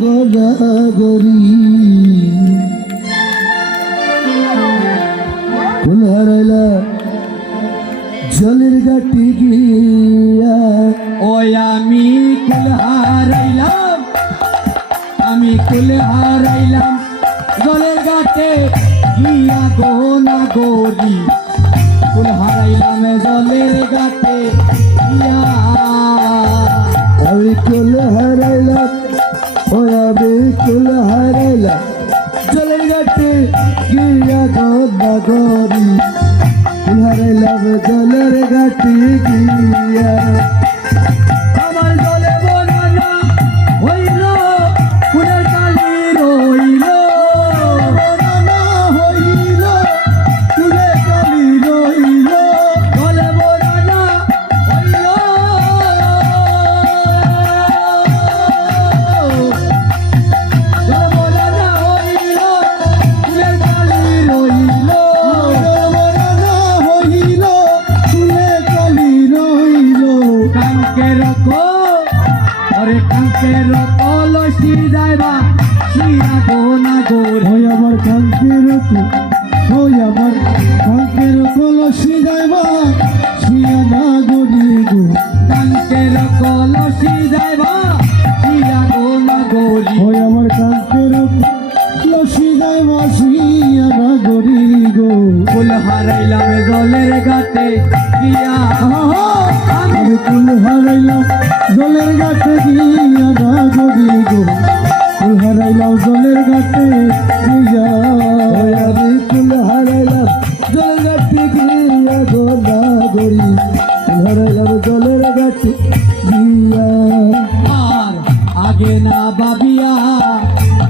গড়াগড়ি কুল হারাইলা জলের ঘাটে গিয়া ওই আমি কুল হারাইলাম জলের ঘাটে গিয়া গো না গরি কুল হারাইলাম জলের ঘাটে গিয়া আমি কুল হারাইলাম ও আমি কুল হারাইলাম জলের ঘাটে গিয়া গো না গরি কুল হারাইলাম জলের ঘাটে গিয়া আমার জলে বনানা হইল ফুলের কালি রইল বনানা হইল ফুলের কালি রইল জলে বনানা হইল জলে বনানা হইল ফুলের কালি রইল বনানা হইল ফুলের কালি রইল কাঙ্কের কলসি যাইবা শিয়া গো না গোর ওই আমার কাঙ্কের কলসি যাইবা শিয়া না গরি গো কাঙ্কের কলসি যাইবা শিয়া গো না গোরি ওই আমার কাঙ্কের কলসি যাইবা শিয়া না গরি গো ফুল হারাইলাম জলের ঘাটে গিয়া আমি কুল হারাইলাম জলের ঘাটে গিয়া না গরি গো কুল হারাইলাম জলের ঘাটে গিয়া ওই আমি কুল হারাইলাম জলের ঘাটে গিয়া গো না গরি কুল হারাইলাম জলের ঘাটে গিয়া আর আগে না বাবিয়া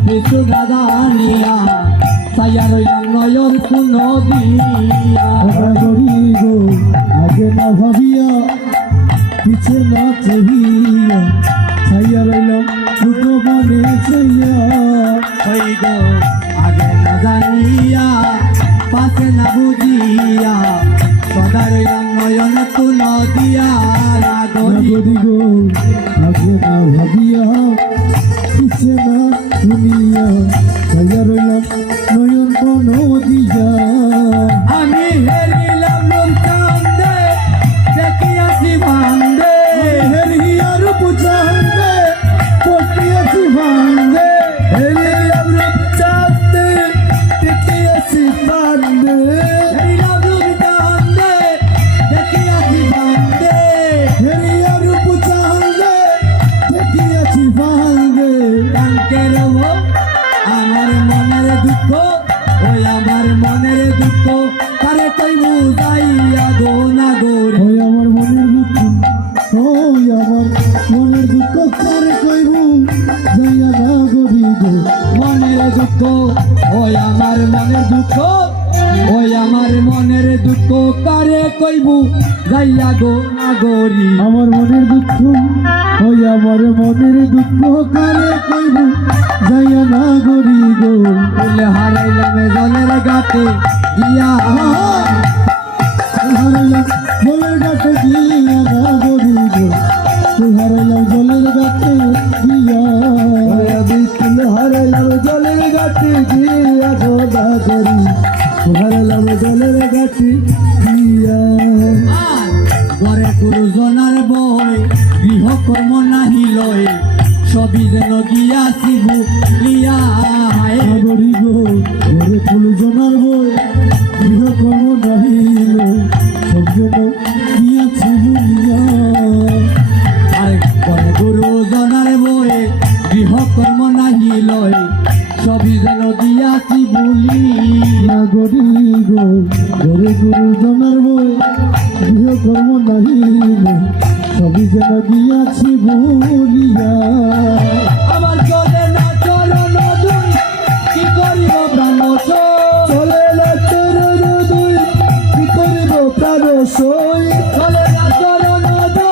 বিশু দাদানিয়া সাইয়া রইলাম নয়ন কোন দিয়া গরি গো আগে না ভাবিয়া পিছে না চাহিয়া ছাইয়া রইলাম দুটো মনে চাইয়া হই গো আগে না জানিয়া পাশে না বুঝিয়া সদা রইলাম নয়ন কোন দিয়া গরি গো আগে না ভাবিয়া পিছে না শুনিয়া ছাইয়া রইলাম নয়ন কোন দিয়া আমি হেরিলাম মন কান্দে দেখিয়াছি ভান্দে হেরিয়ার পুজান্দে পটিয়াছি ভান্দে হেরিয়ার রূপচাঁদে টিকিয়াছি ভান্দে হেরিলাম রূপ কান্দে দেখিয়াছি ভান্দে হেরিয়ার পুজান্দে টিকিয়াছি ভান্দে কাঙ্কের আমার মনের দুঃখ ওই আমার মনের দুঃখ তারে কই বুঝাইয়া গো না গোর ওই আমার মনের দুঃখ ওই আমার মনের দুঃখ কারে কইবু যাইয়া না গরি গো মনের দুঃখ ওই আমার মনের দুঃখ ওই আমার মনের দুঃখ কারে কইবু যাইয়া গো না গরি আমার মনের দুঃখ ওই আমার মনের দুঃখ কারে কইবু যাইয়া না গরি গো ফুল হারাইলাম জলের ঘাটে গিয়া হারাইলাম জলের ঘাটে গিয়া না গরি গো হারাইলাম জলের ঘাটে গিয়া আমি ফুল হারাইলাম জলের ঘাটে গিয়া গো না গরি হারাইলাম জলের ঘাটে গিয়া আর ঘরে গুরুজনার বই গৃহকর্ম নাহি লয় সবই যেন গিয়াছি ভুলিয়া হায় গরি গো ঘরে ফুল জনার বই গৃহকর্ম নাহিল সব যেন গিয়াছি ভুলিয়া আর ঘরে গুরুজনার বই গৃহকর্ম নাহি লয় সবই যেন গিয়াছি ভুলিয়া গরি গো ঘরে গুরুজনার বই গৃহকর্ম নাহিল সবই যেন গিয়াছি ভুলিয়া আমার চলে না চলো নদুই কি করিব প্রাণ চলে না চরণ দুই কি করিব প্রাণ সই চলে না চলো নদুই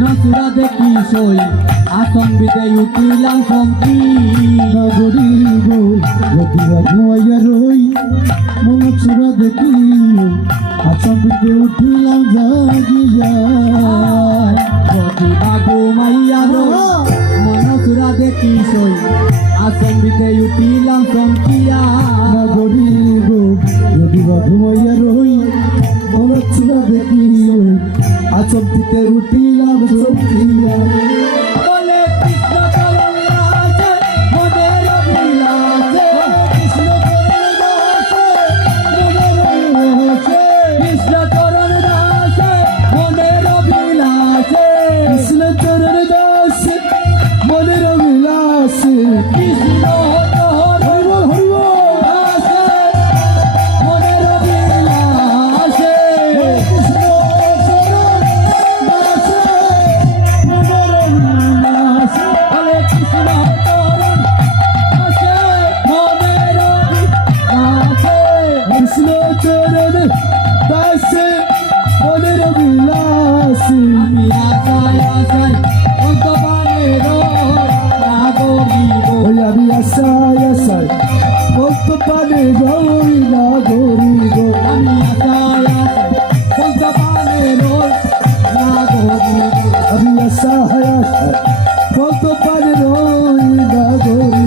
মনসুরা দেখি সই আসম্বিতে উঠিলাম সম্পি নগরী গো রতিরা ঘুমাইয়া রই মন চূড়া দেখি আসামিতে উঠিলাম জাগিয়া প্রতিভা ঘুমাইয়া রই মনসুরা দেখি সই আসম্বিতে উঠিলাম সম্পিয়া নগরী গো রতিরা ঘুমাইয়া রই মন চূড়া দেখি আসামিতে উঠিলাম জাগিয়া বলে কৃষ্ণ চরণ দাসে মনের অভিলাষে কৃষ্ণ চরণ দাসে মনের অভিলাষে কৃষ্ণ চরণ দাস মনের বিলাসে কৃষ্ণ তোর হরিবল হরিবল দাসে মনের অভিলাষে কৃষ্ণ চরণ দাসে মনের বিলাসে বলে কৃষ্ণ চরণ দাসে মনের অভিলাষে কৃষ্ণ চরণ দাসে মনের বিলাসে আমি আশায় আশায় অন্তবানে নাগরিক ওই আমি আশায় আশায় ভক্ত পানে গৌরী না গৌরী গো আমি আশায় আশায় অন্তবানে নাগরিক আমি আশায় আশায় ভক্ত পানে রই না গৌরী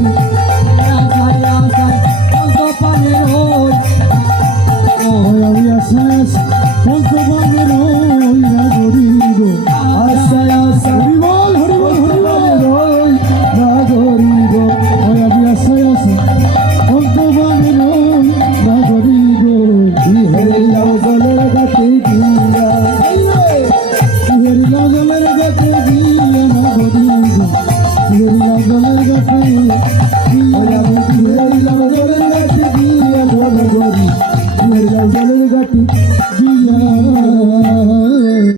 আশায় আশায় অন্তবানে ওই আমি আশায় আশায় ভক্ত পানে রই না গৌরী গো আশায় আশায় হরিবল হরিবল হরিবল রই না গৌরী গো ওই আমি আশায় আশায় ভক্ত পানে রই না গৌরী গো হরিলাম জলের গাছে গিয়া হরিলাম জলের গাছে গিয়া না গৌরী গো হরিলাম জলের গাছে হরিলাম জলের গাছে গিয়া না গৌরী হরিলাম জলের গাছে